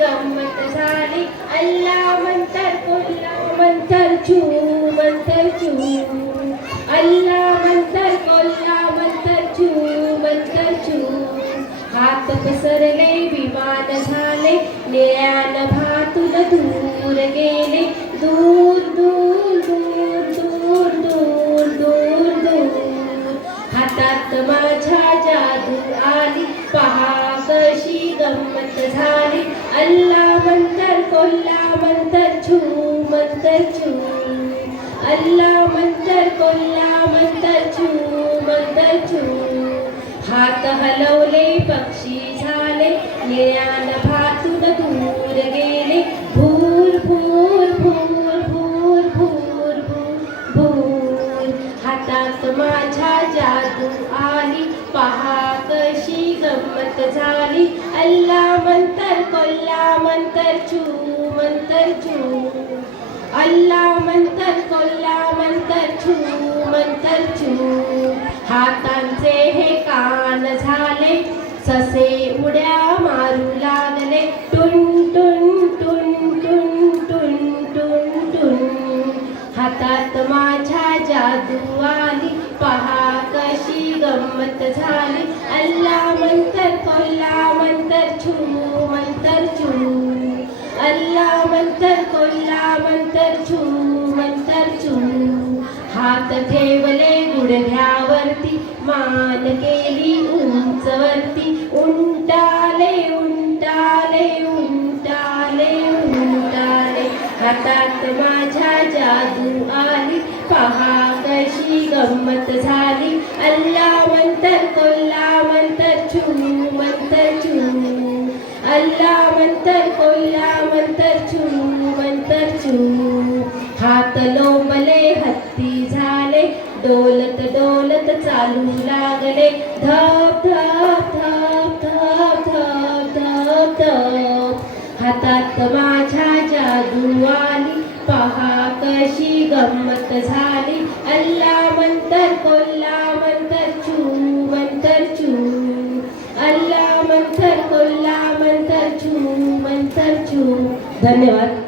गंमत झाली. अल्ला मंतर कोल्ला मंतर मंतर अल्ला मंतर मंतर मंतर हात पसरले विमान झाले. निळ्यान भातून दूर गेले. दूर गंमत झाली अल्ला मंतर कोल्हा मंतर छू मंतर छू अल्ला मंतर कोल्हा मंतर छू मंतर छू हात हलवले पक्षी झाले निळ्यान भातून दूर गेले भूर भूर भूर भूर भूर भूर भूर हातात माझ्या जादू आली पहा कशी गंमत झाली. अल्ला मंतर कोल्ला मंतर चू मंतर चू. अल्ला मंतर कोल्ला मंतर छू मंतर छू हातांचे हे कान झाले ससे उड्या मारू लागले. टुन टुन टुन टुन टुन टुन टुन. हातात माझ्या जादू आली पहा गंमत झाली. अल्ला मंतर कोल्ला मंतर छू मंतर छू अल्ला मंतर कोल्ला मंतर छू मंतर छू हात ठेवले गुडघ्यावरती मान केली उंचवरती. उंटाले उंटाले उंटाले उंटाले. हातात माझ्या जादू आली. पहा कशी गंमत झाली. अल्ला मंतर कोल्ला मंतर चुनू मंतर चुनू अल्ला मंतर कोल्ला मंतर चुनू मंतर चुनू हात लोंबले हत्ती झाले डोलत डोलत चालू लागले. धप धप धप धप धप धप धप. हातात माझ्या जादू आली पहा कशी गंमत झाली. अल्ला अल्ला धन्यवाद.